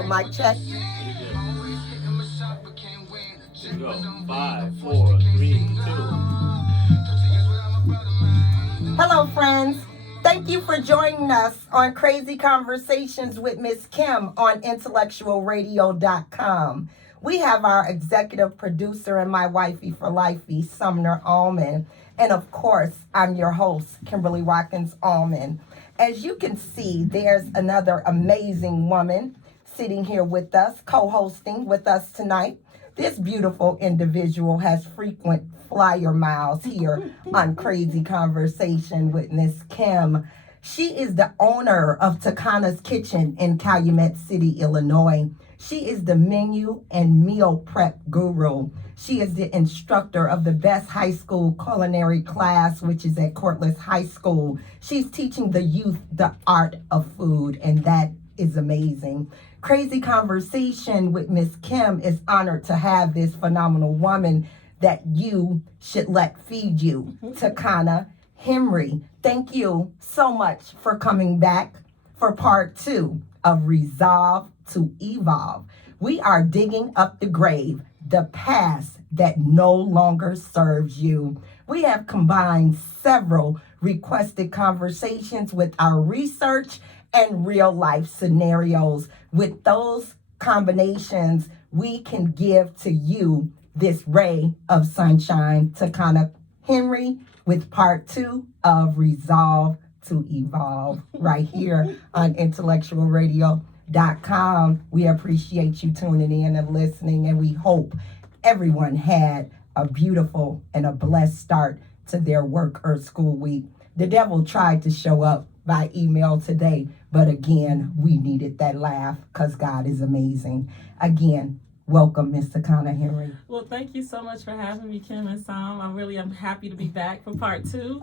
a mic check. Here we go. 5, 4, 3, 2. Hello, friends. Thank you for joining us on Crazy Conversations with Miss Kim on intellectualradio.com. We have our executive producer and my wifey for lifey, Sumner Allman. And of course, I'm your host, Kimberly Watkins Allman. As you can see, there's another amazing woman sitting here with us, co-hosting with us tonight. This beautiful individual has frequent flyer miles here on Crazy Conversation with Miss Kim. She is the owner of Takana's Kitchen in Calumet City, Illinois. She is the menu and meal prep guru. She is the instructor of the best high school culinary class, which is at Cortlandt High School. She's teaching the youth the art of food, and that is amazing. Crazy Conversation with Miss Kim is honored to have this phenomenal woman that you should let feed you, Takana Henry. Thank you so much for coming back for part 2 of Resolve to Evolve. We are digging up the grave, the past that no longer serves you. We have combined several requested conversations with our research and real life scenarios. With those combinations, we can give to you this ray of sunshine. Takana Henry with part 2 of Resolve to Evolve right here on intellectualradio.com. We appreciate you tuning in and listening, and we hope everyone had a beautiful and a blessed start to their work or school week. The devil tried to show up by email today, but again, we needed that laugh because God is amazing. Again, welcome, Ms. Takana Henry. Well, thank you so much for having me, Kim and Sam. I really am happy to be back for part 2.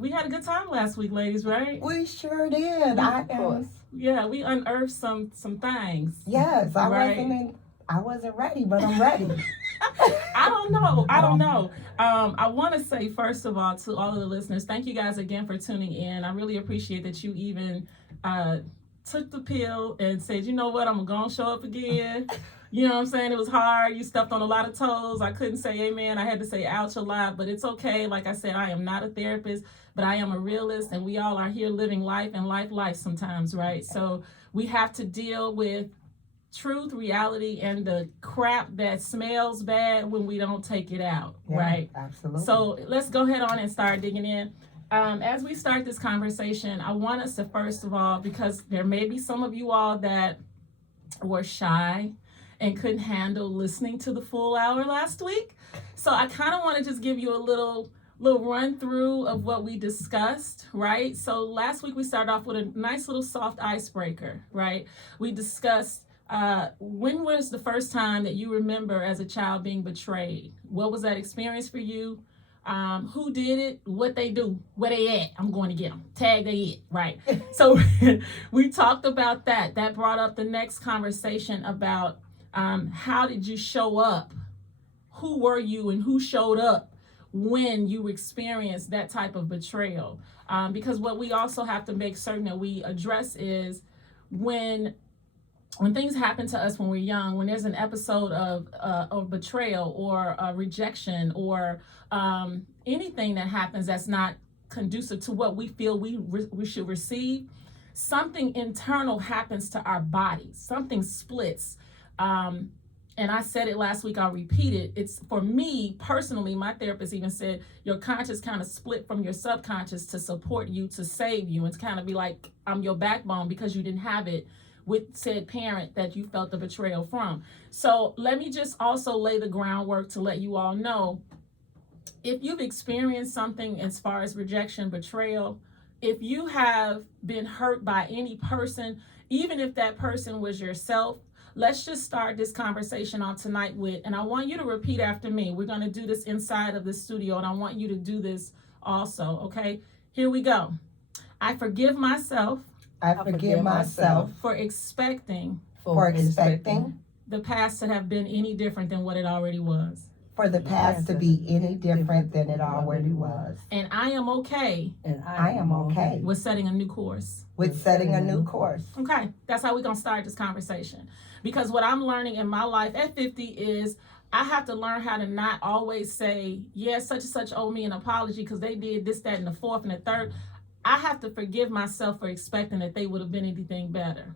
We had a good time last week, ladies, right? We sure did. Yeah, we unearthed some things. Yes, Right. I wasn't ready, but I'm ready. I don't know. I want to say, first of all, to all of the listeners, thank you guys again for tuning in. I really appreciate that you even took the pill and said, you know what, I'm going to show up again. You know what I'm saying? It was hard. You stepped on a lot of toes. I couldn't say amen. I had to say ouch a lot, but it's okay. Like I said, I am not a therapist, but I am a realist, and we all are here living life, and life sometimes, right? So we have to deal with truth, reality, and the crap that smells bad when we don't take it out, Yeah, right? absolutely. So let's go ahead on and start digging in. As we start this conversation, I want us to, first of all, because there may be some of you all that were shy and couldn't handle listening to the full hour last week. So I kind of want to just give you a little run through of what we discussed, right? So last week we started off with a nice little soft icebreaker, right? We discussed when was the first time that you remember as a child being betrayed? What was that experience for you? Who did it? What they do? Where they at? I'm going to get them. Tag they it, right? So we talked about that. That brought up the next conversation about how did you show up? Who were you and who showed up when you experienced that type of betrayal? Because what we also have to make certain that we address is when things happen to us when we're young, when there's an episode of betrayal or rejection or anything that happens that's not conducive to what we feel we should receive, something internal happens to our bodies. Something splits. And I said it last week, I'll repeat it. It's, for me personally, my therapist even said your conscious kind of split from your subconscious to support you, to save you, and to kind of be like, I'm your backbone because you didn't have it with said parent that you felt the betrayal from. So let me just also lay the groundwork to let you all know, if you've experienced something as far as rejection, betrayal, if you have been hurt by any person, even if that person was yourself, let's just start this conversation on tonight with, and I want you to repeat after me. We're going to do this inside of the studio, and I want you to do this also, okay? Here we go. I forgive myself. I forgive myself for expecting for expecting the past to have been any different than what it already was. for the past to be any different than it already was. And I am okay And I am okay with setting a new course. with setting a new course. Okay, that's how we're going to start this conversation. Because what I'm learning in my life at 50 is I have to learn how to not always say, yes, such and such owe me an apology because they did this, that, and the fourth and the third. I have to forgive myself for expecting that they would have been anything better.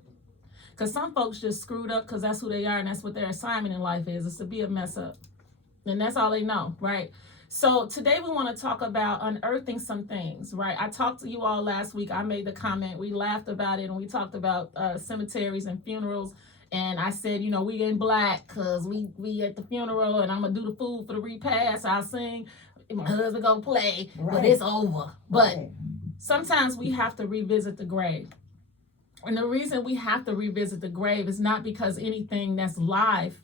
Because some folks just screwed up because that's who they are and that's what their assignment in life is to be a mess up. And that's all they know, right? So today we want to talk about unearthing some things, right? I talked to you all last week. I made the comment. We laughed about it and we talked about cemeteries and funerals. And I said, you know, we in black because we at the funeral and I'm going to do the food for the repast. I'll sing. My husband going to play, but it's over. But sometimes we have to revisit the grave. And the reason we have to revisit the grave is not because anything that's alive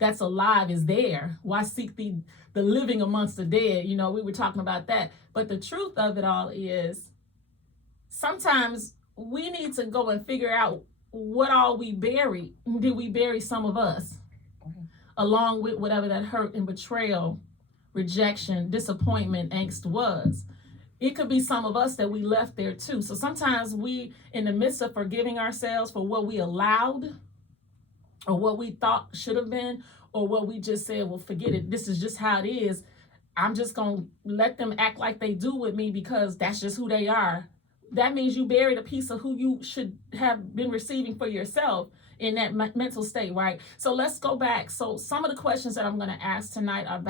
is there. Why seek the living amongst the dead? You know, we were talking about that. But the truth of it all is sometimes we need to go and figure out what all we buried. Did we bury some of us along with whatever that hurt and betrayal, rejection, disappointment, angst was? It could be some of us that we left there too. So sometimes we, in the midst of forgiving ourselves for what we allowed or what we thought should have been, or what we just said, well, forget it. This is just how it is. I'm just going to let them act like they do with me because that's just who they are. That means you buried a piece of who you should have been receiving for yourself in that mental state, right? So let's go back. So some of the questions that I'm going to ask tonight are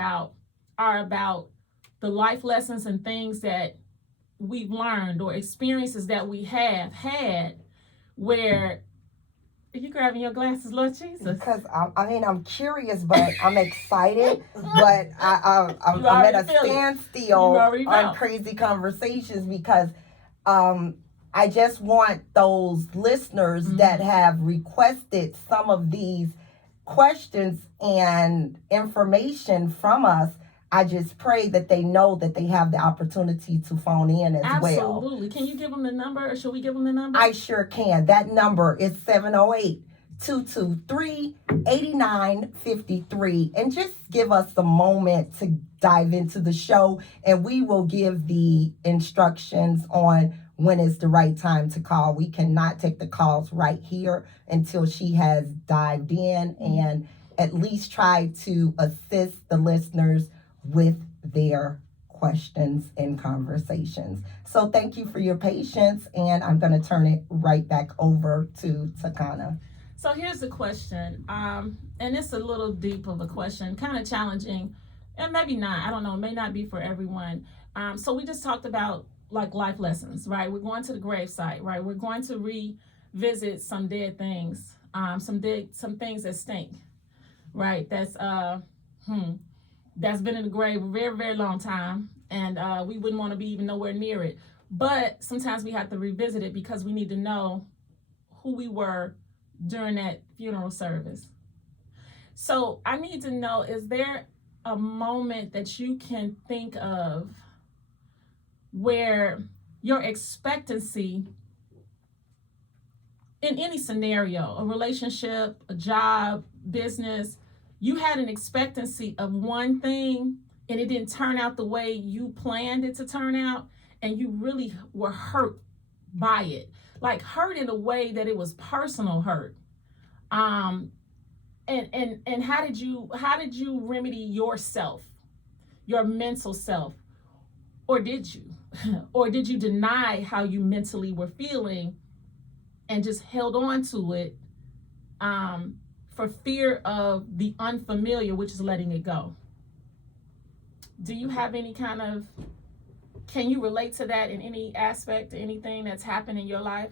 about the life lessons and things that we've learned or experiences that we have had where you grabbing your glasses, Lord Jesus? Because I'm curious, but I'm excited. But I'm at a standstill on crazy conversations because I just want those listeners that have requested some of these questions and information from us. I just pray that they know that they have the opportunity to phone in as well. Absolutely. Can you give them the number or should we give them the number? I sure can. That number is 708-223-8953. And just give us a moment to dive into the show and we will give the instructions on when is the right time to call. We cannot take the calls right here until she has dived in and at least try to assist the listeners with their questions and conversations. So thank you for your patience, and I'm going to turn it right back over to Takana. So here's the question, and it's a little deep of a question, kind of challenging, and maybe not, I don't know, it may not be for everyone. So we just talked about like life lessons, right? We're going to the gravesite, right? We're going to revisit some dead things, some things that stink, right? That's been in the grave a very, very long time, and we wouldn't want to be even nowhere near it. But sometimes we have to revisit it because we need to know who we were during that funeral service. So I need to know, is there a moment that you can think of where your expectancy in any scenario, a relationship, a job, business, you had an expectancy of one thing and it didn't turn out the way you planned it to turn out, and you really were hurt by it, like hurt in a way that it was personal hurt. And how did you remedy yourself, your mental self, or did you deny how you mentally were feeling and just held on to it for fear of the unfamiliar, which is letting it go? Do you have any kind of, can you relate to that in any aspect, anything that's happened in your life?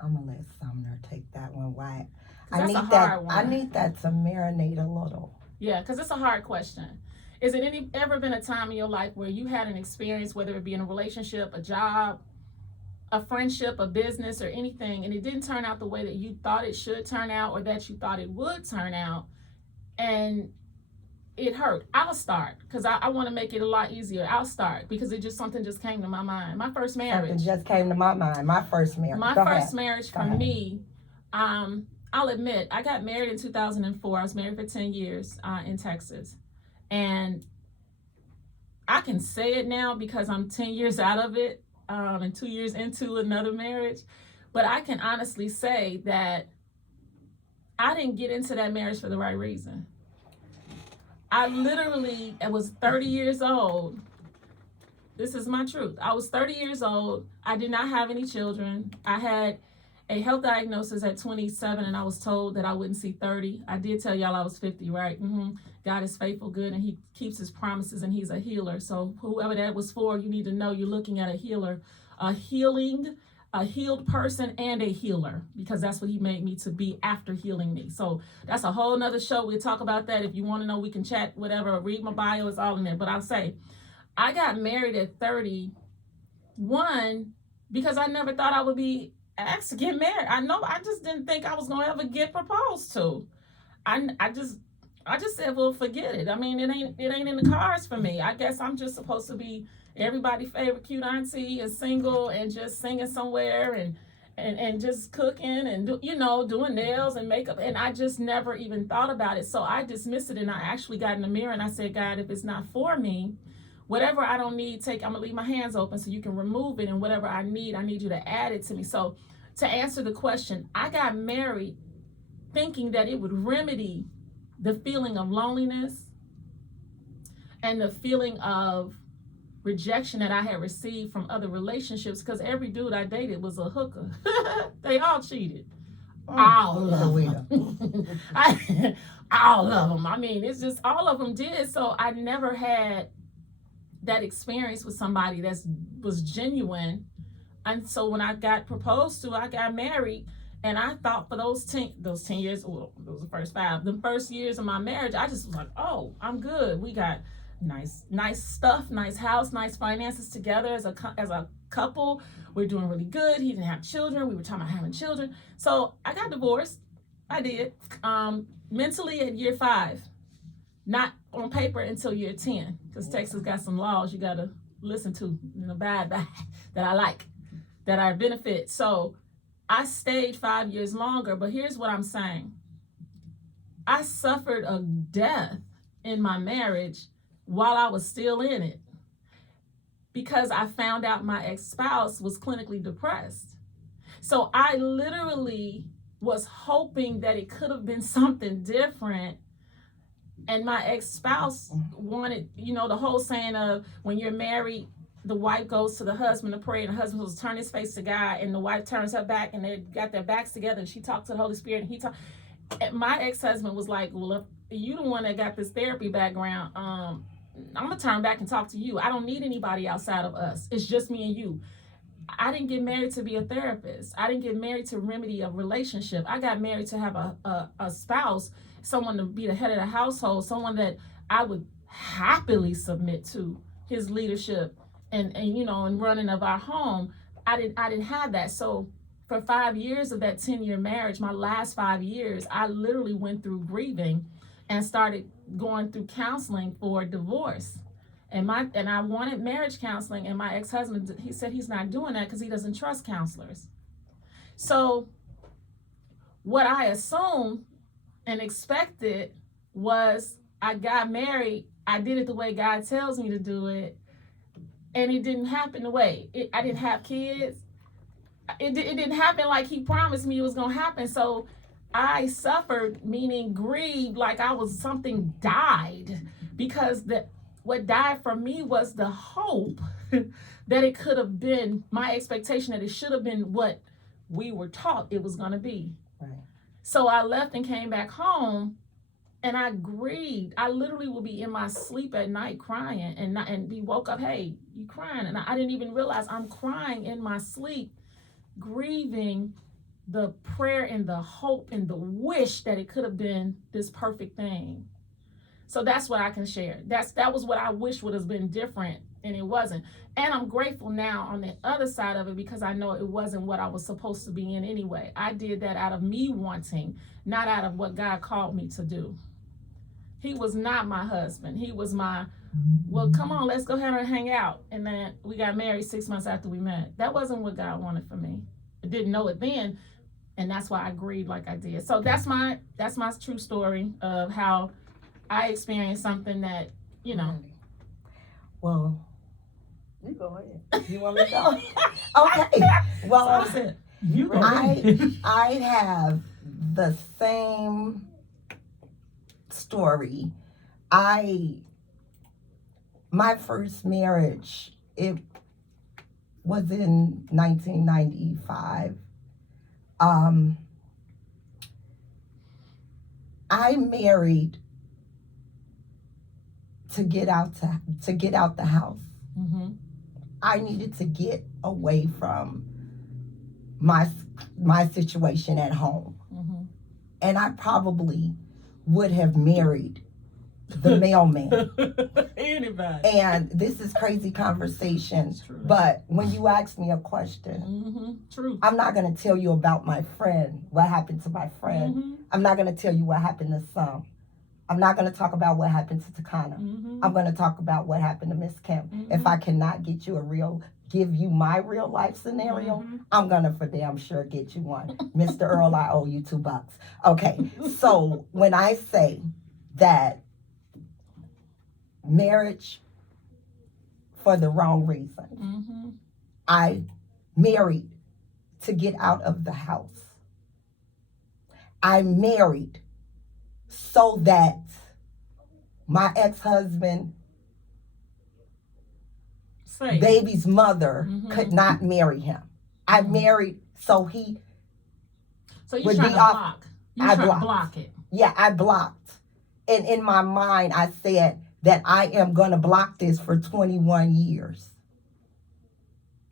I'm gonna let Sumner take that one. Why? I need that. I need that to marinate a little. Yeah, because it's a hard question. Is it ever been a time in your life where you had an experience, whether it be in a relationship, a job, a friendship, a business, or anything, and it didn't turn out the way that you thought it should turn out or that you thought it would turn out, and it hurt? I'll start because I want to make it a lot easier. I'll start because something just came to my mind. My first marriage. Something just came to my mind. My first marriage. My first marriage for me, I'll admit, I got married in 2004. I was married for 10 years in Texas. And I can say it now because I'm 10 years out of it and 2 years into another marriage. But I can honestly say that I didn't get into that marriage for the right reason. I was 30 years old. This is my truth. I was 30 years old. I did not have any children. I had a health diagnosis at 27, and I was told that I wouldn't see 30. I did tell y'all I was 50, right? God is faithful, good, and he keeps his promises, and he's a healer. So whoever that was for, you need to know you're looking at a healer, a healed person and a healer, because that's what he made me to be after healing me. So that's a whole nother show. We'll talk about that. If you want to know, we can chat, whatever. Read my bio, it's all in there. But I'll say, I got married at 31 because I never thought I would be asked to get married. I just didn't think I was gonna ever get proposed to. I just said, well, forget it. I mean, it ain't in the cards for me. I guess I'm just supposed to be everybody's favorite cute auntie and single and just singing somewhere and just cooking and doing nails and makeup, and I just never even thought about it. So I dismissed it, and I actually got in the mirror and I said, God, if it's not for me, whatever I don't need, I'm gonna leave my hands open so you can remove it, and whatever I need you to add it to me. So to answer the question, I got married thinking that it would remedy the feeling of loneliness and the feeling of rejection that I had received from other relationships, because every dude I dated was a hooker. They all cheated. All of them. All of them. I mean, it's just all of them did. So I never had that experience with somebody that was genuine. And so when I got proposed to, I got married, and I thought for those 10 years, well, those were the first 5, the first years of my marriage, I just was like, oh, I'm good. We got nice stuff, nice house, nice finances together as a couple. We're doing really good. He didn't have children. We were talking about having children. So I got divorced. I did. Mentally at year 5, not on paper until year 10, because Texas got some laws you got to listen to, bad that I like, that I benefit. So I stayed 5 years longer, but here's what I'm saying. I suffered a death in my marriage while I was still in it, because I found out my ex-spouse was clinically depressed. So I literally was hoping that it could have been something different. And my ex-spouse wanted, the whole saying of when you're married, the wife goes to the husband to pray, and the husband will turn his face to God, and the wife turns her back, and they got their backs together, and she talked to the Holy Spirit, and he talked. My ex-husband was like, well, if you the one that got this therapy background, I'm gonna turn back and talk to you. I don't need anybody outside of us. It's just me and you. I didn't get married to be a therapist. I didn't get married to remedy a relationship. I got married to have a spouse, someone to be the head of the household, someone that I would happily submit to his leadership and running of our home. I didn't have that. So for 5 years of that 10-year marriage, my last 5 years, I literally went through grieving and started going through counseling for divorce. And I wanted marriage counseling, and my ex-husband, he said he's not doing that because he doesn't trust counselors. So what I assumed and expected was I got married, I did it the way God tells me to do it, and it didn't happen the way. I didn't have kids. It didn't happen like he promised me it was going to happen. So I suffered, meaning grieved, like something died, because what died for me was the hope that it could have been, my expectation that it should have been what we were taught it was going to be. Right. So I left and came back home, and I grieved. I literally would be in my sleep at night crying and be woke up, hey, you crying? And I didn't even realize I'm crying in my sleep, grieving the prayer and the hope and the wish that it could have been this perfect thing. So that's what I can share. That was what I wish would have been different, and it wasn't. And I'm grateful now on the other side of it, because I know it wasn't what I was supposed to be in anyway. I did that out of me wanting, not out of what God called me to do. He was not my husband. He was well, come on, let's go ahead and hang out. And then we got married 6 months after we met. That wasn't what God wanted for me. I didn't know it then. And that's why I grieved like I did. So that's my true story of how I experienced something that, you know. Well, You go ahead. you want me to go? Okay. So Well, I said, you go I ahead. I have the same story. My first marriage, it was in 1995. I married to get out the house. Mm-hmm. I needed to get away from my situation at home. Mm-hmm. And I probably would have married the mailman. Anybody. And this is crazy conversation, It's true. but when you ask me a question, Mm-hmm. True. I'm not going to tell you about my friend, what happened to my friend. Mm-hmm. I'm not going to tell you what happened to some. I'm not going to talk about what happened to Takana. Mm-hmm. I'm going to talk about what happened to Miss Kim. Mhm. If I cannot give you my real life scenario, Mhm. I'm gonna for damn sure get you one. Mr. Earl, I owe you $2. Okay, so when I say that marriage for the wrong reason, Mm-hmm. I married to get out of the house. I married so that my ex-husband, Say. baby's mother, Mhm. could not marry him. I married so he, So you would trying be to off- block. You I trying blocked. to block it. yeah, I blocked. And in my mind, I said that I am going to block this for 21 years.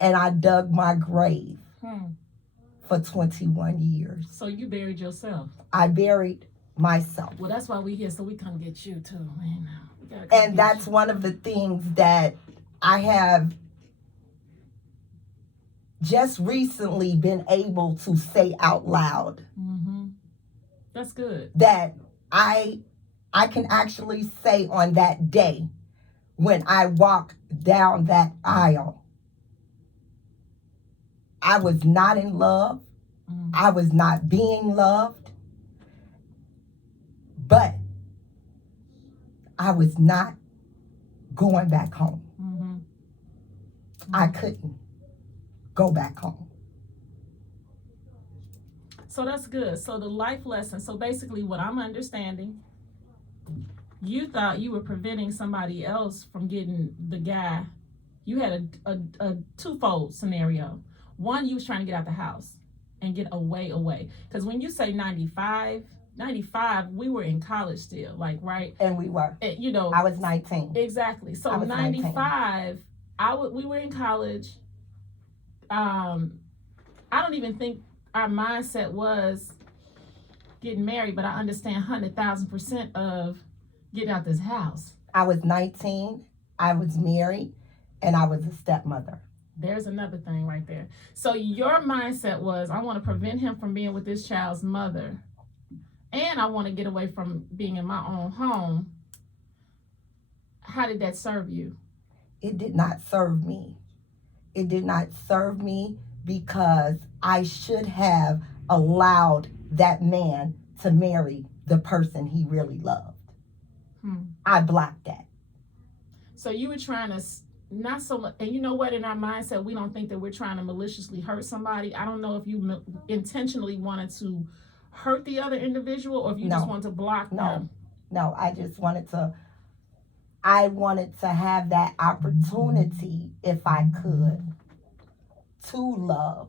And I dug my grave for 21 years. So you buried yourself. I buried myself. Well, that's why we here, so we come get you too, man. We gotta come And get that's you. one of the things that I have just recently been able to say out loud, Mhm. That's good. that I can actually say on that day when I walked down that aisle, I was not in love. Mhm. I was not being loved. But I was not going back home. Mhm. I couldn't go back home. So that's good. So the life lesson. So basically, what I'm understanding, you thought you were preventing somebody else from getting the guy. You had a twofold scenario. One, you was trying to get out the house and get away. Because when you say 95, we were in college still, like, right? And we were. You know, I was 19. exactly. So I was 95, we were in college. I don't even think our mindset was getting married, but I understand 100,000% of getting out this house. I was 19. I was married. And I was a stepmother. There's another thing right there. So your mindset was, I want to prevent him from being with this child's mother. And I want to get away from being in my own home. How did that serve you? It did not serve me. It did not serve me because I should have allowed that man to marry the person he really loved. I blocked that. So you were trying to, not so much, and you know what, in our mindset, we don't think that we're trying to maliciously hurt somebody. I don't know if you intentionally wanted to hurt the other individual or if you just wanted to block them. No, I just wanted to, I wanted to have that opportunity, if I could, to love.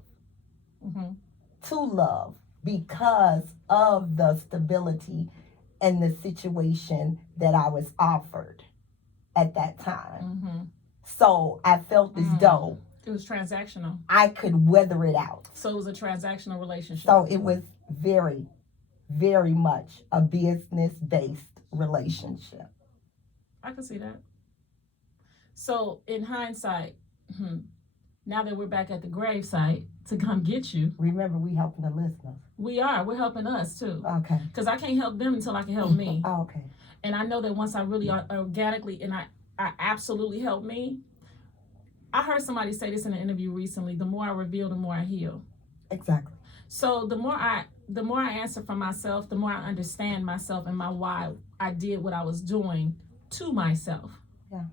Mm-hmm. To love because of the stability and the situation that I was offered at that time. Mm-hmm. So I felt as though It was transactional. I could weather it out. So it was a transactional relationship. So it was very, very much a business-based relationship. I can see that. So in hindsight, now that we're back at the gravesite to come get you, Remember, we helping the listeners. we're helping us too. Okay. Because I can't help them until I can help me. Oh, okay. And I know that once I really organically, and I absolutely help me. I heard somebody say this in an interview recently, the more I reveal, the more I heal. Exactly. So the more I answer for myself, the more I understand myself and my why I did what I was doing to myself. Yeah.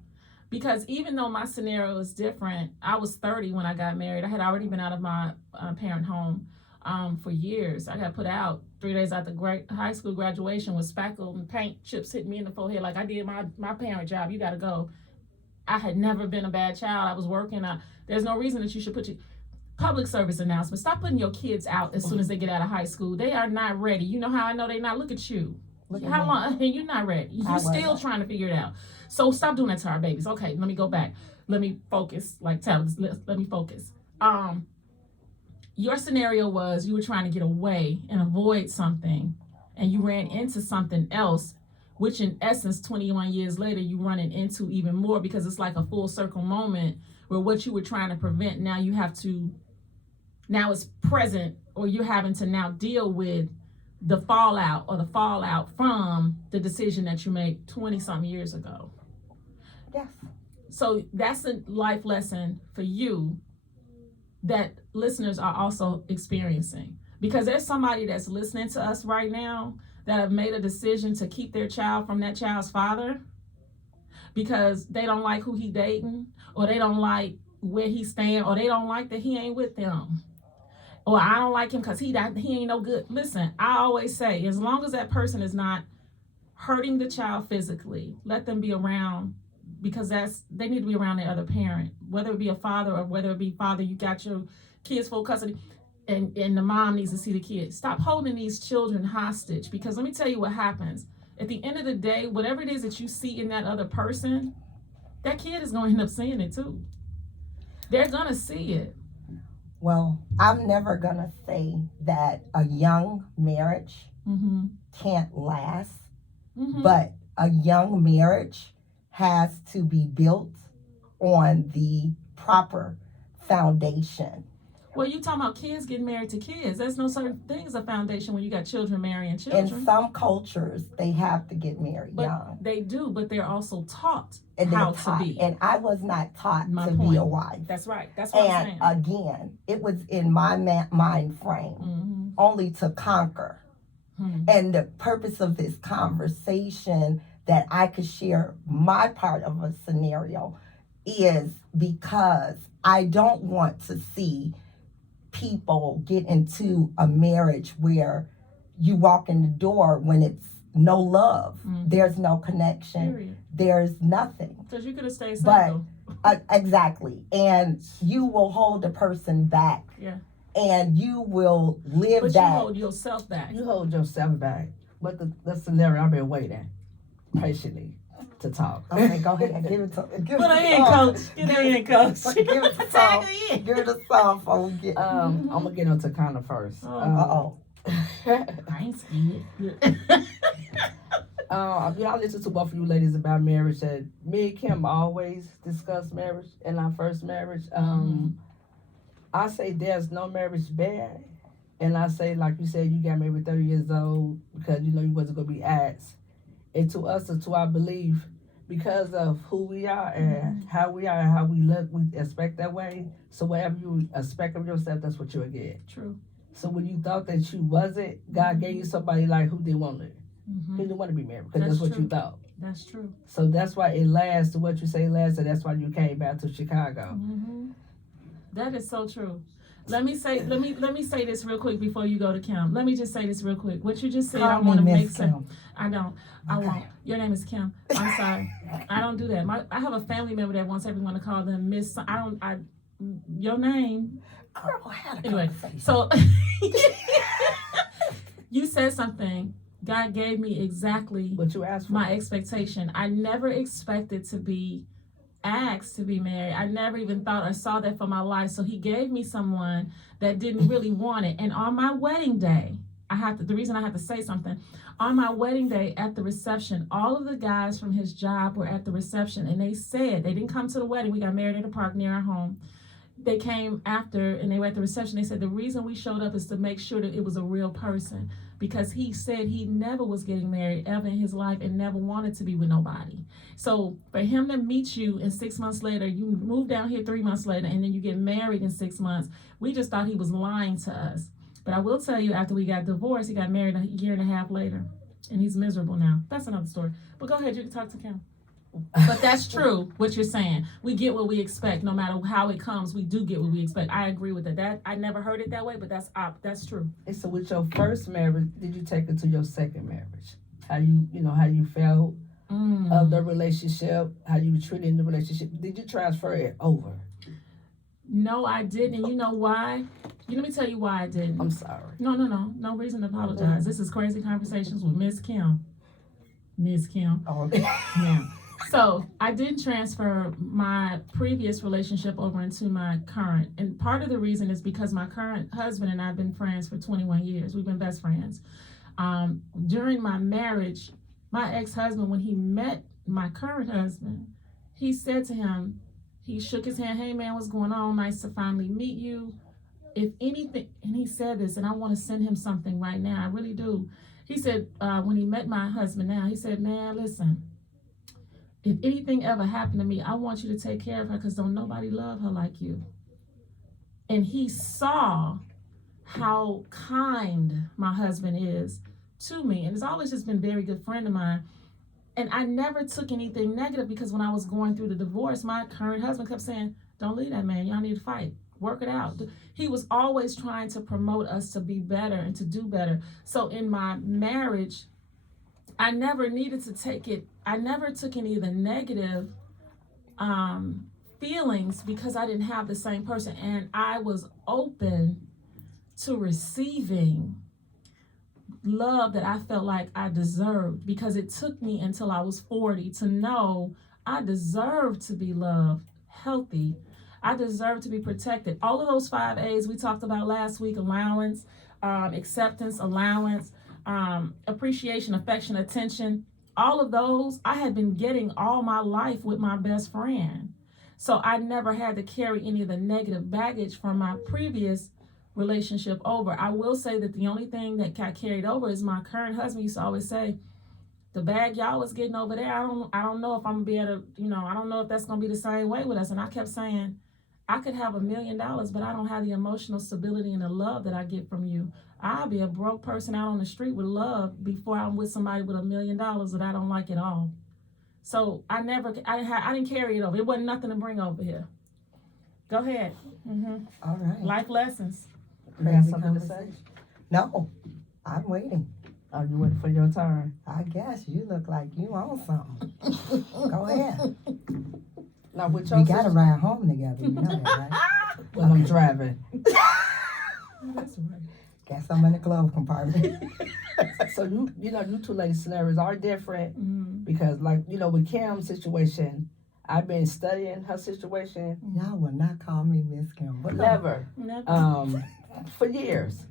Because even though my scenario is different, I was 30 when I got married. I had already been out of my parent home for years. I got put out 3 days after high school graduation with spackle and paint chips hitting me in the forehead like I did my parent job. You got to go. I had never been a bad child. I was working. There's no reason that you should put public service announcement. Stop putting your kids out as soon as they get out of high school. They are not ready. You know how I know they're not? Look at you. How long? You're not ready. You're still trying to figure it out. So stop doing that to our babies. Okay, let me go back. Let me focus. Let me focus. Your scenario was you were trying to get away and avoid something, and you ran into something else, which in essence, 21 years later, you running into even more because it's like a full circle moment where what you were trying to prevent, now it's present, or you're having to now deal with the fallout from the decision that you made 20-something years ago. Yes. So that's a life lesson for you that listeners are also experiencing. Because there's somebody that's listening to us right now that have made a decision to keep their child from that child's father because they don't like who he dating, or they don't like where he's staying, or they don't like that he ain't with them. Or I don't like him because he ain't no good. Listen, I always say, as long as that person is not hurting the child physically, let them be around, because they need to be around their other parent, whether it be a father or whether it be father, you got your kids full custody, and the mom needs to see the kids. Stop holding these children hostage, because let me tell you what happens. At the end of the day, whatever it is that you see in that other person, that kid is going to end up seeing it too. They're going to see it. Well, I'm never going to say that a young marriage can't last, but a young marriage has to be built on the proper foundation. Well, you talking about kids getting married to kids. There's no certain thing as a foundation when you got children marrying children. In some cultures, they have to get married young. They do, but they're also taught And how to be. And I was not taught My to point. be a wife. That's right. That's what I'm saying. And again, it was in my mind frame only to conquer. And the purpose of this conversation, that I could share my part of a scenario, is because I don't want to see people get into a marriage where you walk in the door when it's no love, there's no connection, Period. There's nothing. Because you could have stayed single. Exactly. And you will hold the person back. Yeah. And you will live But that. you hold yourself back. You hold yourself back. But the scenario, I've been waiting patiently to talk. Okay, go ahead. Give it to Put her in, coach. Get her in, coach. Give it to Saul. Give it to Saul before we get. I'm gonna get into Connor first. Uh-oh. I ain't scared. I listened to both of you ladies about marriage. And me and Kim always discuss marriage in our first marriage. I say there's no marriage bad. And I say, like you said, you got married 30 years old because you know you wasn't going to be asked. And to us, or to our belief, because of who we are and how we are and how we look, we expect that way. So whatever you expect of yourself, that's what you'll get. True. So when you thought that you wasn't, God gave you somebody like who didn't want it. He didn't want to be married because that's what true. you thought. That's true. So that's why it lasts. What you say lasts, and that's why you came back to Chicago. That is so true. Let me say this real quick before you go to Kim. Let me just say this real quick. What you just said, I want to make sense. I don't. I won't. Your name is Kim. I'm sorry. I don't do that. I have a family member that wants everyone to call them Miss. Your name. Girl, I had a Anyway, conversation. so you said something. God gave me exactly What you asked for. my expectation. I never expected to be asked to be married. I never even thought or saw that for my life. So he gave me someone that didn't really want it. And on my wedding day, the reason I have to say something, on my wedding day at the reception, all of the guys from his job were at the reception, and they said, they didn't come to the wedding. We got married at a park near our home. They came after and they were at the reception. They said the reason we showed up is to make sure that it was a real person, because he said he never was getting married ever in his life and never wanted to be with nobody. So for him to meet you and 6 months later, you move down here 3 months later, and then you get married in 6 months, we just thought he was lying to us. But I will tell you, after we got divorced, he got married a year and a half later, and he's miserable now. That's another story. But go ahead, you can talk to Kim. But that's true, what you're saying. We get what we expect, no matter how it comes. We do get what we expect. I agree with that. That I never heard it that way, but that's true. And so with your first marriage, did you take it to your second marriage? How you felt of the relationship, how you were treated in the relationship. Did you transfer it over? No, I didn't. And you know why? Let me tell you why I didn't. I'm sorry. No reason to apologize. This is Crazy Conversations with Miss Kim. Miss Kim. Oh, Yeah. So I did transfer my previous relationship over into my current. And part of the reason is because my current husband and I have been friends for 21 years. We've been best friends. During my marriage, my ex-husband, when he met my current husband, he said to him, he shook his hand, "Hey man, what's going on? Nice to finally meet you. If anything," and he said this, and I want to send him something right now. I really do. He said, when he met my husband now, he said, "Man, listen, if anything ever happened to me, I want you to take care of her because don't nobody love her like you." And he saw how kind my husband is to me. And it's always just been a very good friend of mine. And I never took anything negative because when I was going through the divorce, my current husband kept saying, "Don't leave that man. Y'all need to fight. Work it out." He was always trying to promote us to be better and to do better. So in my marriage, I never needed to take it. I never took any of the negative feelings because I didn't have the same person. And I was open to receiving love that I felt like I deserved, because it took me until I was 40 to know I deserved to be loved, healthy. I deserve to be protected. All of those 5 A's we talked about last week: allowance, acceptance, allowance, appreciation, affection, attention. All of those I had been getting all my life with my best friend. So I never had to carry any of the negative baggage from my previous relationship over. I will say that the only thing that got carried over is my current husband used to always say, "The bag y'all was getting over there, I don't know if I'm gonna be able to, I don't know if that's gonna be the same way with us." And I kept saying, I could have $1 million, but I don't have the emotional stability and the love that I get from you. I'll be a broke person out on the street with love before I'm with somebody with $1 million that I don't like at all. So I didn't carry it over. It wasn't nothing to bring over here. Go ahead. All right. Life lessons. You got something to say? No, I'm waiting. Are you waiting for your turn? I guess you look like you on something. Go ahead. Now with your We gotta ride home together. You know that, right? when I'm driving. That's right. Guess I'm in the glove compartment. So you two ladies' scenarios are different Mm-hmm. because, like, with Kim's situation, I've been studying her situation. Y'all will not call me Miss Kim. But Never. Never. For years,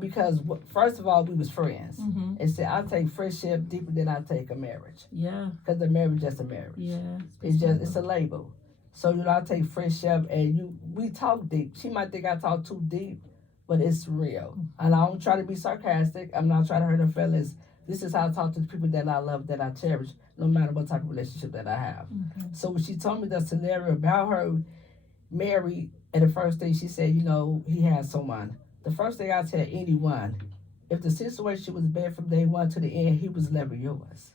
because first of all, we was friends. Mm-hmm. And said I take friendship deeper than I take a marriage, Yeah. because the marriage is just a marriage. Yeah. It's a label. So I take friendship, and we talk deep. She might think I talk too deep, but it's real. And I don't try to be sarcastic. I'm not trying to hurt her feelings. This is how I talk to the people that I love, that I cherish, no matter what type of relationship that I have. Okay. So when she told me the scenario about her married, and the first thing she said, he has someone. The first thing I tell anyone, if the situation was bad from day one to the end, he was never yours.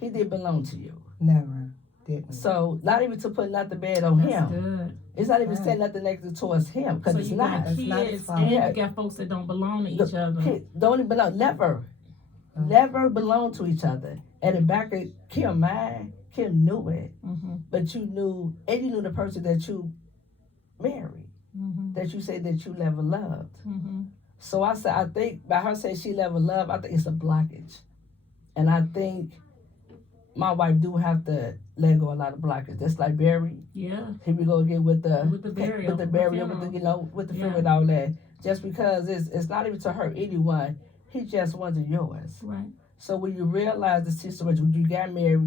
He didn't belong to you. never didn't. So not even to put nothing bad on That's him. good. It's not even Right. saying nothing negative towards him, because So it's you not. got It's not kids fun. and Yeah. you got folks that don't belong to each other. Don't even belong. Never. Mm. Never belong to each other. And in the back of Kim's mind, Kim knew it. Mm-hmm. But you knew the person that you married, Mm-hmm. that you say that you never loved. Mm-hmm. So I think by her saying she never loved, I think it's a blockage. And I think my wife do have to let go a lot of blockage. That's like Barry. Yeah. Here we go again with the burial, with the funeral. with the Yeah. funeral and all that. Just because it's not even to hurt anyone, he just wasn't yours. Right. So when you realize the situation, when you got married,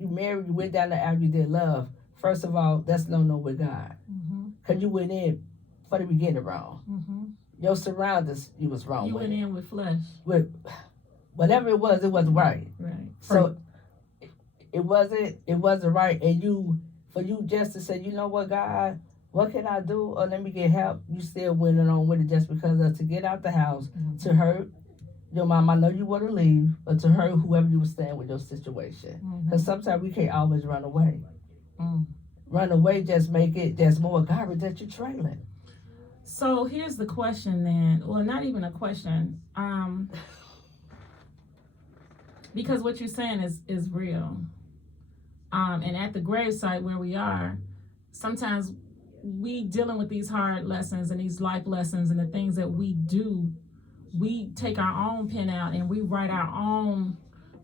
you married, you went down the avenue, you did love. First of all, that's no with God, Mm-hmm. because you went in for the beginning wrong. Mm-hmm. Your surroundings, you was wrong You with. went in with flesh. With whatever it wasn't right. Right. So it wasn't right, and for you just to say, you know what, God, what can I do? Or let me get help. You still winning on with it just because of to get out the house, to hurt your mom. I know you want to leave, but to hurt whoever you were staying with your situation. Because sometimes we can't always run away. Run away just make it just more garbage that you're trailing. So here's the question then. Well, not even a question. Because what you're saying is real. And at the gravesite where we are, sometimes we dealing with these hard lessons and these life lessons and the things that we do, we take our own pen out and we write our own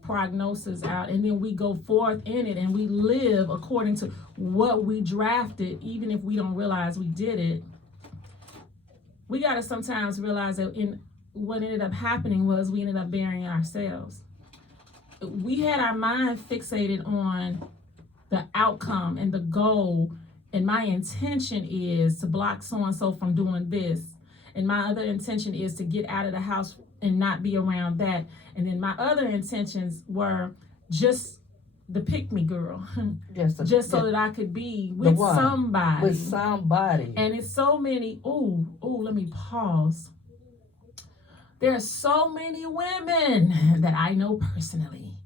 prognosis out, and then we go forth in it and we live according to what we drafted, even if we don't realize we did it. We got to sometimes realize that what ended up happening was we ended up burying ourselves. We had our mind fixated on the outcome and the goal, and my intention is to block so-and-so from doing this, and my other intention is to get out of the house and not be around that, and then my other intentions were just the pick-me girl, just so that I could be with somebody. With somebody. And it's so many, let me pause. There are so many women that I know personally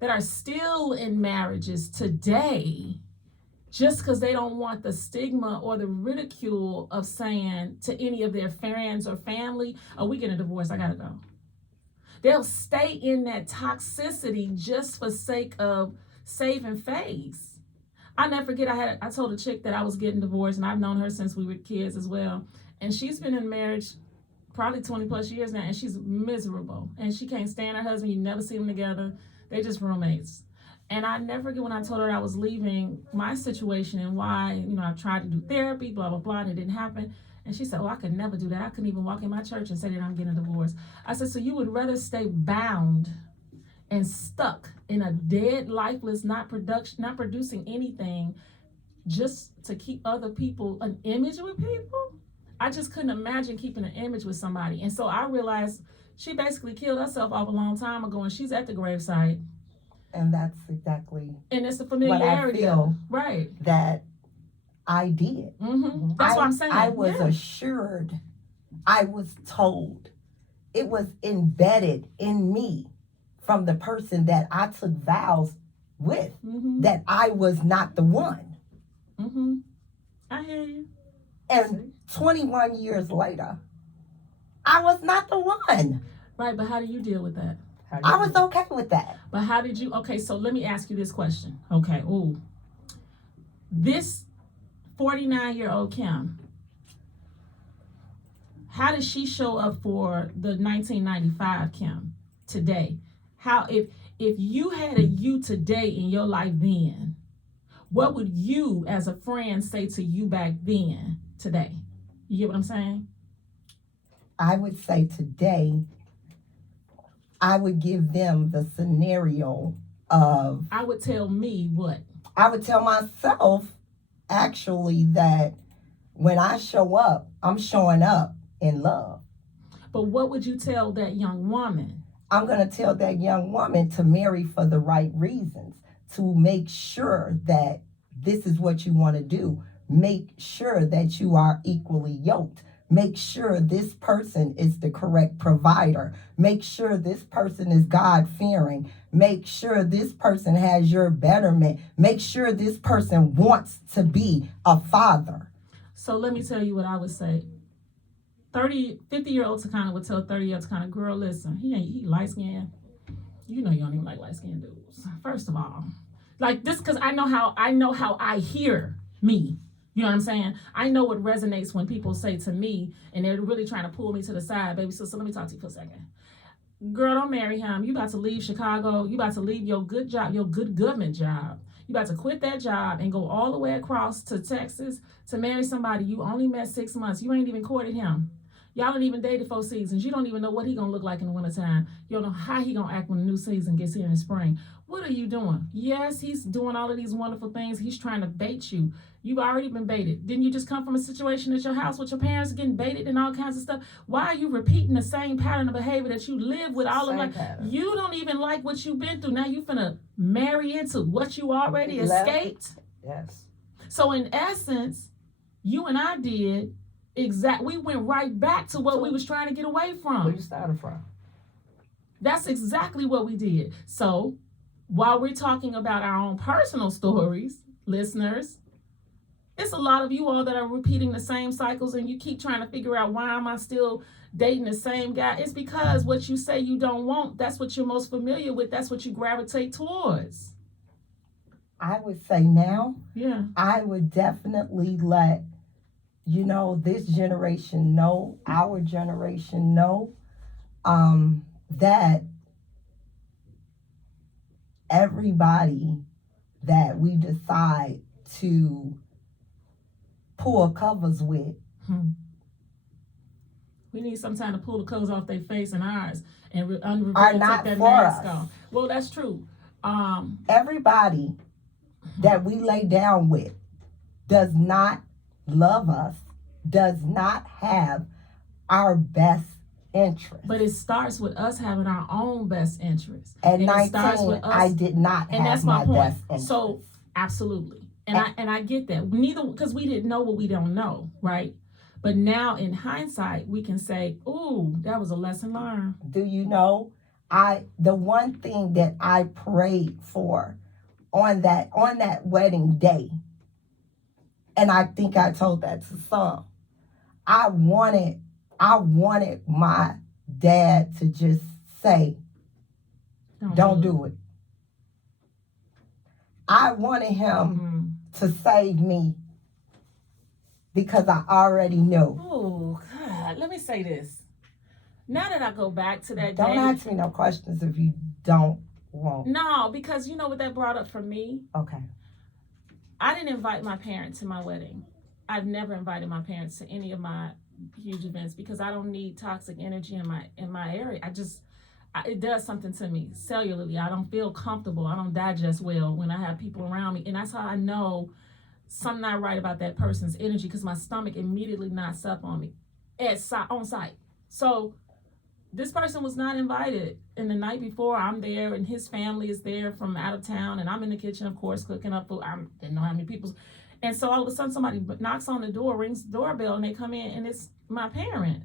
that are still in marriages today just because they don't want the stigma or the ridicule of saying to any of their friends or family, oh, we getting a divorce, I gotta go. They'll stay in that toxicity just for sake of saving face. I never forget, I told a chick that I was getting divorced, and I've known her since we were kids as well. And she's been in marriage probably 20 plus years now, and she's miserable. And she can't stand her husband. You never see them together. They're just roommates. And I never forget when I told her I was leaving my situation and why, I tried to do therapy, blah, blah, blah, and it didn't happen. And she said, I could never do that. I couldn't even walk in my church and say that I'm getting a divorce. I said, so you would rather stay bound and stuck in a dead, lifeless, not producing anything just to keep other people, an image with people? I just couldn't imagine keeping an image with somebody. And so I realized she basically killed herself off a long time ago, and she's at the gravesite. And that's exactly and it's the familiarity, what I feel right? That I did. Mm-hmm. That's what I'm saying. I was assured. I was told. It was embedded in me from the person that I took vows with that I was not the one. I hear you. And 21 years later, I was not the one. Right, but how do you deal with that? I was okay with that. But how did you, okay, so let me ask you this question. Okay, this 49-year-old Kim, how does she show up for the 1995 Kim today? How, if you had a you today in your life then, what would you as a friend say to you back then today? You get what I'm saying? I would say today, I would give them the scenario of... I would tell me what? I would tell myself, actually, that when I show up, I'm showing up in love. But what would you tell that young woman? I'm going to tell that young woman to marry for the right reasons, to make sure that this is what you want to do. Make sure that you are equally yoked. Make sure this person is the correct provider. Make sure this person is God-fearing. Make sure this person has your betterment. Make sure this person wants to be a father. So let me tell you what I would say. 50-year-old Takana would tell 30-year-old Takana, girl, listen, he light-skinned. You know you don't even like light-skinned dudes. First of all. Like this, because I know how I hear me. You know what I'm saying? I know what resonates when people say to me, and they're really trying to pull me to the side, baby. So let me talk to you for a second. Girl, don't marry him. You about to leave Chicago. You about to leave your good job, your good government job. You about to quit that job and go all the way across to Texas to marry somebody you only met 6 months. You ain't even courted him. Y'all ain't even dated 4 seasons. You don't even know what he gonna look like in the wintertime. You don't know how he gonna act when the new season gets here in the spring. What are you doing? Yes, he's doing all of these wonderful things. He's trying to bait you. You've already been baited. Didn't you just come from a situation at your house with your parents getting baited and all kinds of stuff? Why are you repeating the same pattern of behavior that you live with all of life? You don't even like what you've been through. Now you finna marry into what you already escaped? Yes. So in essence, You and I did we went right back to what we was trying to get away from. Where you started from? That's exactly what we did. So while we're talking about our own personal stories, listeners, it's a lot of you all that are repeating the same cycles and you keep trying to figure out why am I still dating the same guy. It's because what you say you don't want, that's what you're most familiar with. That's what you gravitate towards. I would say now, Yeah. I would definitely let, this generation know, our generation know, that everybody that we decide to pull covers with, we need some time to pull the clothes off their face and ours and are take not that for mask us. off. Well, that's true. Everybody that we lay down with does not love us, does not have our best interest. But it starts with us having our own best interest. At and 19, it starts with us, I did not and have that's my my point. best interest. So absolutely, and I get that. Neither, because we didn't know what we don't know, right? But now in hindsight, we can say, "Ooh, that was a lesson learned." Do you know? The one thing that I prayed for on that wedding day, and I think I told that to some. I wanted my dad to just say, "Don't do it." I wanted him to save me because I already knew. Oh God, let me say this. Now that I go back to that Don't day, ask me no questions if you don't want. no, because you know what that brought up for me. Okay. I didn't invite my parents to my wedding. I've never invited my parents to any of my huge events because I don't need toxic energy in my area. It does something to me cellularly. I don't feel comfortable. I don't digest well when I have people around me, and that's how I know something not right about that person's energy because my stomach immediately knots up on me on site. So this person was not invited, and the night before I'm there and his family is there from out of town, and I'm in the kitchen, of course, cooking up food. I didn't know how many people. And so all of a sudden somebody knocks on the door, rings the doorbell, and they come in, and it's my parent.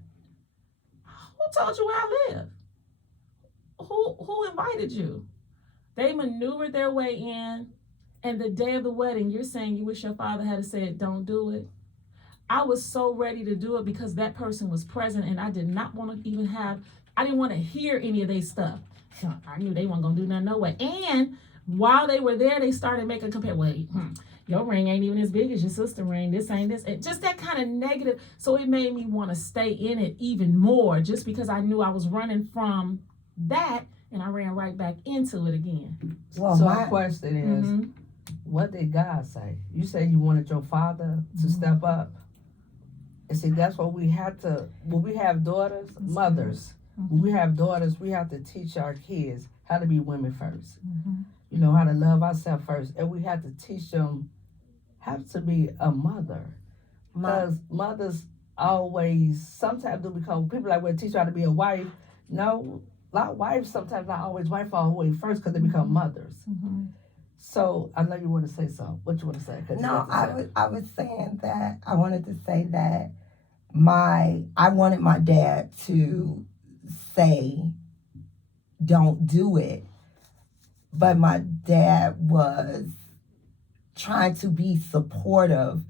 Who told you where I live? Who invited you? They maneuvered their way in, and the day of the wedding, you're saying you wish your father had said, "Don't do it." I was so ready to do it because that person was present, and I did not want to even I didn't want to hear any of their stuff. I knew they weren't going to do nothing no way. And while they were there, they started making wait, your ring ain't even as big as your sister's ring. This ain't this. And just that kind of negative. So it made me want to stay in it even more just because I knew I was running from that, and I ran right back into it again. Well, So my my question is, what did God say? You say you wanted your father to step up. And see, that's what we had to, when we have daughters, mothers, when we have daughters, we have to teach our kids how to be women first. You know, how to love ourselves first. And we have to teach them how to be a mother. Because mothers always, sometimes do become, people like, well, teach you how to be a wife. No, a lot of wives sometimes not always wife all the way first because they become mothers. So I know you want to say something. What you want to say? No, I was saying that I wanted to say that I wanted my dad to say, "Don't do it," but my dad was trying to be supportive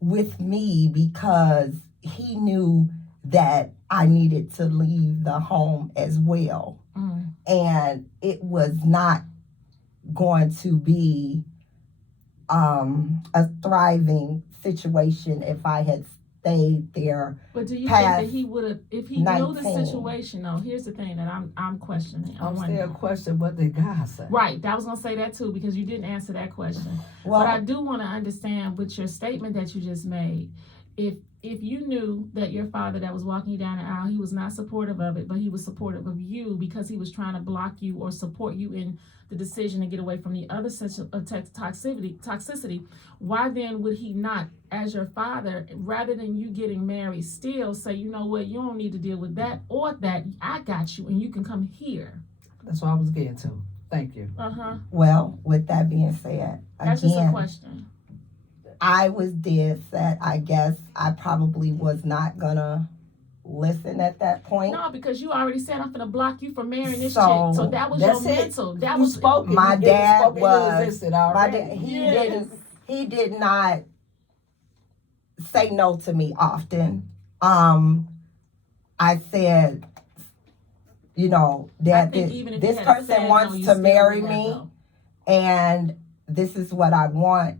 with me because he knew that I needed to leave the home as well, and it was not going to be a thriving situation if I had stayed there. But do you think past that he would have, if he knew the 19. situation? No, here's the thing that I'm questioning. I'm still wondering. questioning what did God say? Right, I was gonna say that too because you didn't answer that question. Well, But I do want to understand with your statement that you just made, if you knew that your father that was walking you down the aisle, he was not supportive of it, but he was supportive of you because he was trying to block you or support you in the decision to get away from the other sense of toxicity, why then would he not, as your father, rather than you getting married, still say, you know what, you don't need to deal with that or that, I got you and you can come here? That's what I was getting to. Thank you. Uh-huh. well, with that being said, That's just a again, question. I was dead set. I guess I probably was not gonna listen at that point. No, because you already said I'm gonna block you from marrying this So, chick. So that was that's your it. mental. That You was spoke it. My It dad spoken, it was- existed My already. dad, Yes. he did not say no to me often. I said, you know, I that think even if this you had person said no, wants you to still marry wouldn't have, me, though. and this is what I want.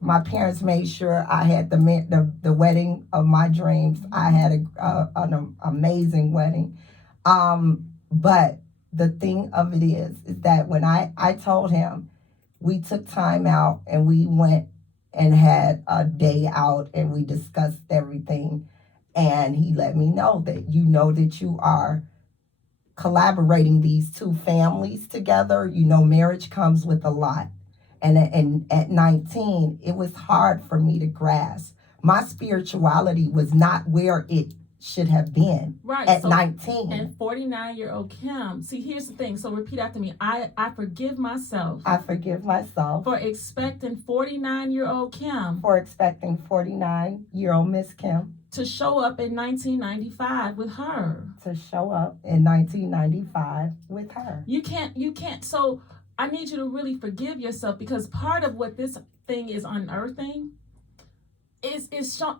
My parents made sure I had the wedding of my dreams. I had an amazing wedding. But the thing of it is that when I told him, we took time out and we went and had a day out and we discussed everything. And he let me know that you are collaborating these two families together. You know, marriage comes with a lot. And at 19, it was hard for me to grasp. My spirituality was not where it should have been Right. at So 19. and 49-year-old Kim. See, here's the thing. So repeat after me. I forgive myself I forgive myself for expecting 49-year-old Kim for expecting 49-year-old Miss Kim to show up in 1995 with her. to show up in 1995 with her. You can't. So I need you to really forgive yourself, because part of what this thing is unearthing is shown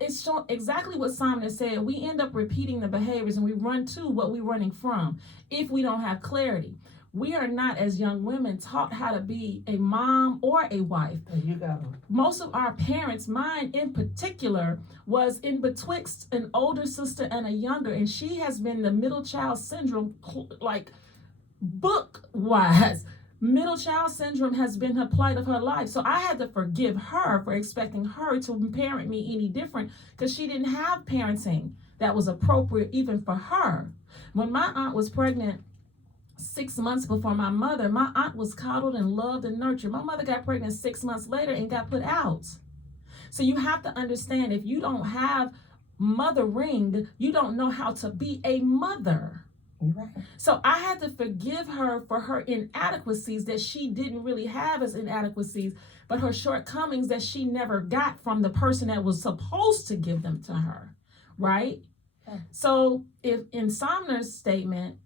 exactly what Simon said. We end up repeating the behaviors and we run to what we're running from if we don't have clarity. We are not, as young women, taught how to be a mom or a wife. You got them. Most of our parents, mine in particular, was in betwixt an older sister and a younger, and she has been the middle child syndrome, like book-wise. Middle child syndrome has been her plight of her life. So I had to forgive her for expecting her to parent me any different, because she didn't have parenting that was appropriate even for her. When my aunt was pregnant 6 months before my mother, my aunt was coddled and loved and nurtured. My mother got pregnant 6 months later and got put out. So you have to understand, if you don't have mothering, you don't know how to be a mother. Right. So I had to forgive her for her inadequacies that she didn't really have as inadequacies, but her shortcomings that she never got from the person that was supposed to give them to her, right? Yeah. So if in Somner's statement,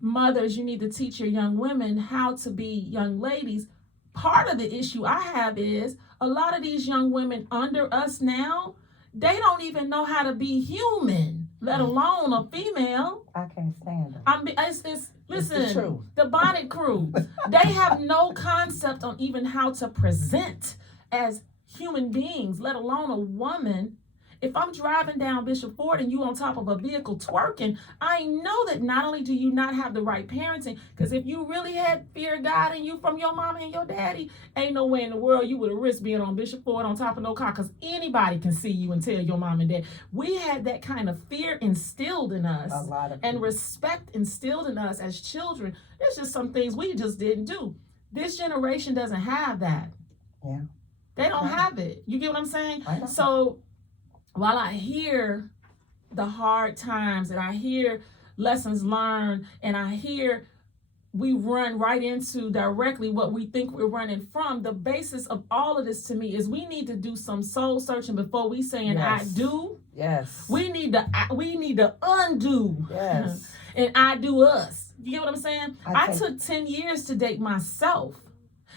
mothers, you need to teach your young women how to be young ladies, part of the issue I have is a lot of these young women under us now, they don't even know how to be human, let alone a female. I can't stand it. Listen, It's the truth. the bonnet crew, they have no concept on even how to present as human beings, let alone a woman. If I'm driving down Bishop Ford and you on top of a vehicle twerking, I know that not only do you not have the right parenting, because if you really had fear of God in you from your mama and your daddy, ain't no way in the world you would have risked being on Bishop Ford on top of no car, because anybody can see you and tell your mom and dad. We had that kind of fear instilled in us A lot of and people. respect instilled in us as children. There's just some things we just didn't do. This generation doesn't have that. Yeah. They don't Right. have it. You get what I'm saying? I know. So while I hear the hard times and I hear lessons learned and I hear we run right into directly what we think we're running from, the basis of all of this to me is we need to do some soul searching before we saying Yes. I do. Yes. We need to undo Yes. and I do us. You get what I'm saying? I I take- took 10 years to date myself.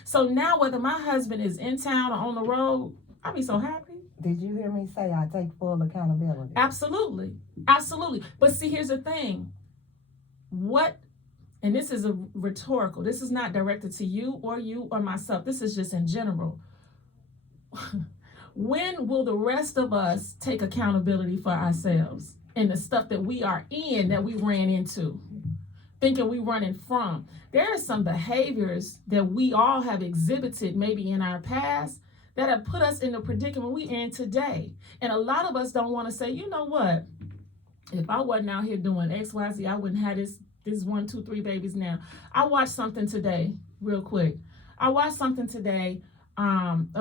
So now whether my husband is in town or on the road, I be so happy. Did you hear me say I take full accountability? Absolutely. Absolutely. But see, here's the thing. And this is a rhetorical, this is not directed to you or myself. This is just in general. When will the rest of us take accountability for ourselves and the stuff that we are in that we ran into, thinking we running from? There are some behaviors that we all have exhibited maybe in our past that have put us in the predicament we're in today. And a lot of us don't want to say, you know what? If I wasn't out here doing X, Y, Z, I wouldn't have this 1, 2, 3 babies now. I watched something today, real quick. A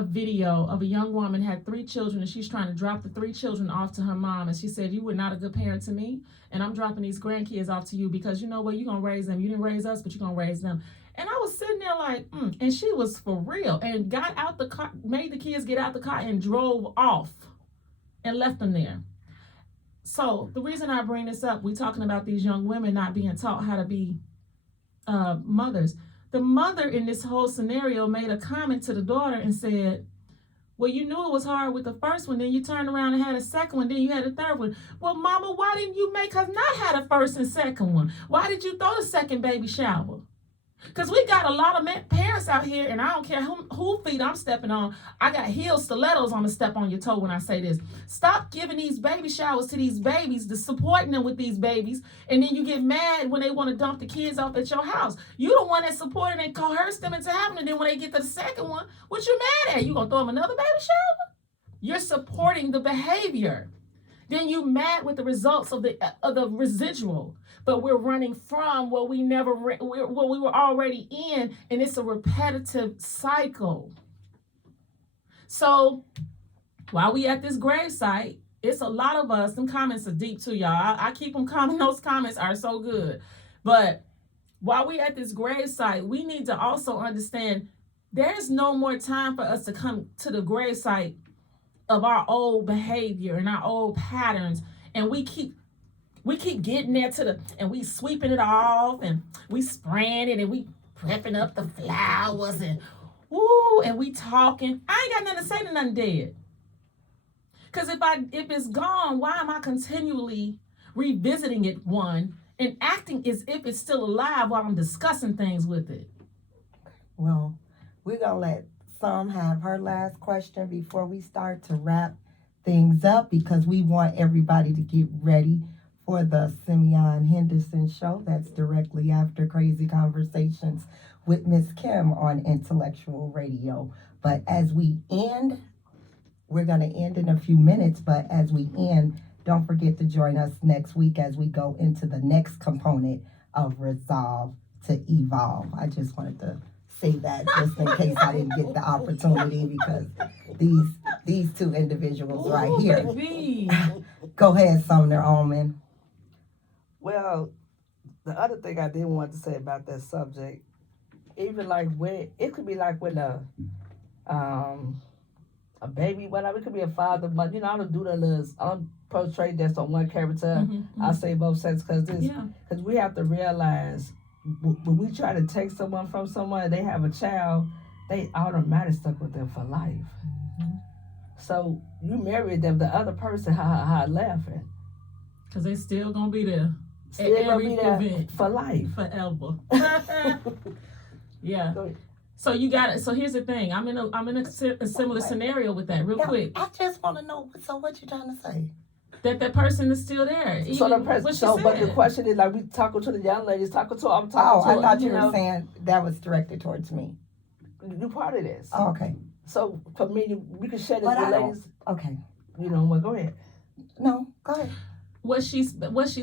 video of a young woman had 3 children and she's trying to drop the 3 children off to her mom. And she said, you were not a good parent to me. And I'm dropping these grandkids off to you because you know what? You're going to raise them. You didn't raise us, but you're going to raise them. And I was sitting there like, and she was for real, and got out the car, made the kids get out the car and drove off and left them there. So the reason I bring this up, we talking about these young women not being taught how to be mothers. The mother in this whole scenario made a comment to the daughter and said, well, you knew it was hard with the first one, then you turned around and had a second one, then you had a third one. Well, mama, why didn't you make us not have a first and second one? Why did you throw the second baby shower? Because we got a lot of parents out here, and I don't care who feet I'm stepping on. I got heel stilettos on the step on your toe when I say this. Stop giving these baby showers to these babies, supporting them with these babies, and then you get mad when they want to dump the kids off at your house. You the one that supported and coerced them into having it. And then when they get to the second one, what you mad at? You gonna throw them another baby shower? You're supporting the behavior. Then you mad with the results of the residual. But we're running from what we what we were already in, and it's a repetitive cycle. So while we at this gravesite, it's a lot of us. Them comments are deep too, y'all. I keep them coming. Those comments are so good. But while we at this gravesite, we need to also understand there's no more time for us to come to the gravesite of our old behavior and our old patterns, and we keep getting there and we sweeping it off, and we spraying it, and we prepping up the flowers, and and we talking. I ain't got nothing to say to nothing dead. Because if it's gone, why am I continually revisiting it, one, and acting as if it's still alive while I'm discussing things with it? Well, we're going to let Psalm have her last question before we start to wrap things up, because we want everybody to get ready for the Simeon Henderson show. That's directly after Crazy Conversations with Miss Kim on Intellectual Radio. But as we end, we're going to end in a few minutes, but as we end, don't forget to join us next week as we go into the next component of Resolve to Evolve. I just wanted to say that just in case I didn't get the opportunity, because these two individuals right here. Baby. Go ahead, Sumner Ullman. Well, the other thing I did want to say about that subject, even like when it could be like when a baby, whatever, it could be a father, but I don't do the little, I don't portray just on one character. I say both sexes because we have to realize when we try to take someone from someone and they have a child, they automatically stuck with them for life. So you married them, the other person how laughing. Because they still gonna be there. Still gonna be there event. for life. Forever. Yeah. So you got it. So here's the thing. I'm in a similar scenario with that. Real quick. I just want to know. So what you trying to say? That person is still there. So the person. So, but the question is, like, we talking to the young ladies, I'm talking to. I thought you were saying that was directed towards me. You part of this. Oh, okay. So for me, we can share this But with ladies. Okay. Well, go ahead. No, go ahead. What she's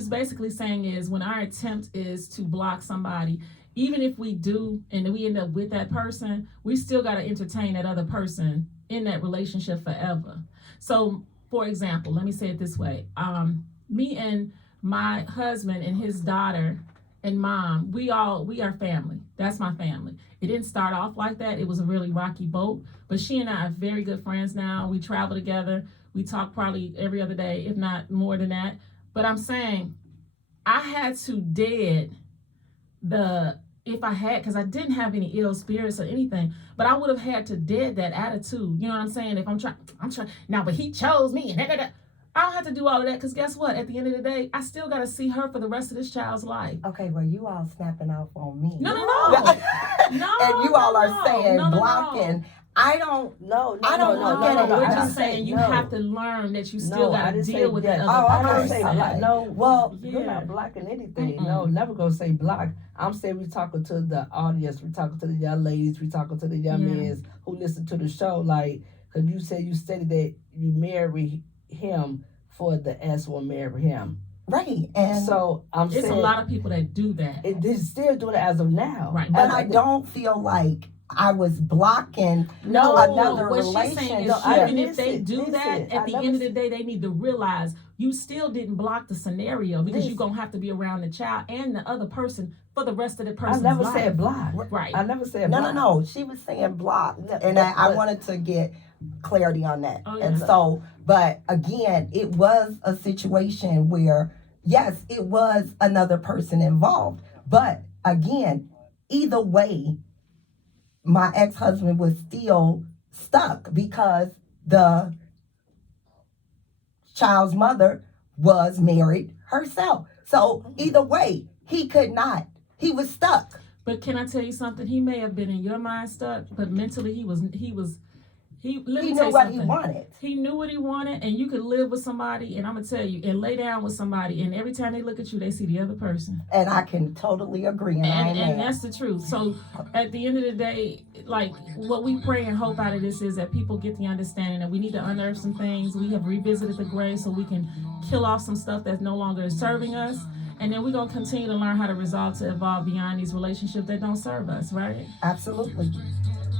basically saying is, when our attempt is to block somebody, even if we do and we end up with that person, we still got to entertain that other person in that relationship forever. So, for example, let me say it this way. Me and my husband and his daughter and mom, we are family. That's my family. It didn't start off like that. It was a really rocky boat, but she and I are very good friends now. We travel together. We talk probably every other day, if not more than that. But I'm saying I had to dead because I didn't have any ill spirits or anything, but I would have had to dead that attitude. You know what I'm saying? If I'm trying now, but he chose me. I don't have to do all of that, because guess what? At the end of the day, I still got to see her for the rest of this child's life. Okay, well, you all snapping off on me. No. And you all are saying blocking. I don't look at it. We're just saying you have to learn that you still got to deal with that other person. You're not blocking anything. No, never gonna say block. I'm saying we talking to the audience, we talking to the young ladies, we talking to the young men who listen to the show. Like, because you said you stated that you marry him for the S will marry him. Right. And so it's a lot of people that do that. They still do it as of now. Right. But I don't feel like I was blocking No, another what she's saying is No, I even if they listen, do listen, that, I at the never end of the said- day, they need to realize you still didn't block the scenario because you're Listen. going to have to be around the child and the other person for the rest of the I person's never life. said block. Right. I never said No, block. no. She was saying blocked, Yeah, and but- I but- wanted to get clarity on that. Oh, And yeah. so, but again, it was a situation where, yes, it was another person involved. But again, either way, my ex-husband was still stuck because the child's mother was married herself. So either way, he could not. He was stuck. But can I tell you something? He may have been in your mind stuck, but mentally let me He tell knew you what something. he wanted. He knew what he wanted, and you could live with somebody, and I'm gonna tell you, and lay down with somebody, and every time they look at you, they see the other person. And I can totally agree. And I ain't And mad. that's the truth. So at the end of the day, like what we pray and hope out of this is that people get the understanding that we need to unearth some things. We have revisited the grave so we can kill off some stuff that's no longer is serving us. And then we're gonna continue to learn how to resolve to evolve beyond these relationships that don't serve us, right? Absolutely.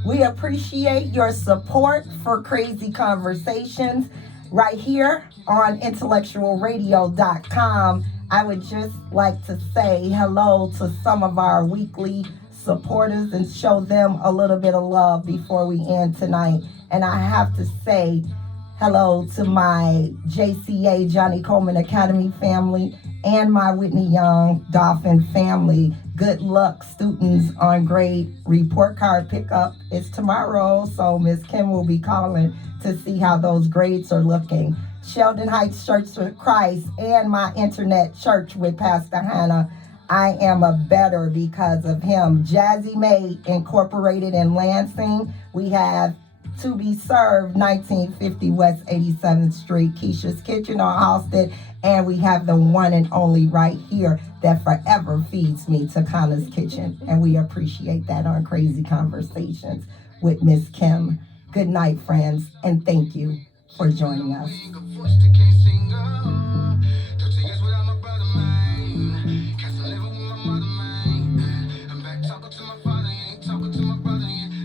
We appreciate your support for Crazy Conversations right here on intellectualradio.com. I would just like to say hello to some of our weekly supporters and show them a little bit of love before we end tonight. And I have to say hello to my JCA Johnny Coleman Academy family and my Whitney Young Dolphin family. Good luck, students, on grade report card pickup. It's tomorrow, so Miss Kim will be calling to see how those grades are looking. Sheldon Heights Church of Christ and my internet church with Pastor Hannah. I am a better because of him. Jazzy May Incorporated in Lansing. We have To Be Served, 1950 West 87th Street, Keisha's Kitchen on Halsted, and we have the one and only right here that forever feeds me, Takana's Kitchen, and we appreciate that on Crazy Conversations with Miss Kim. Good night, friends, and thank you for joining us. Being a voice to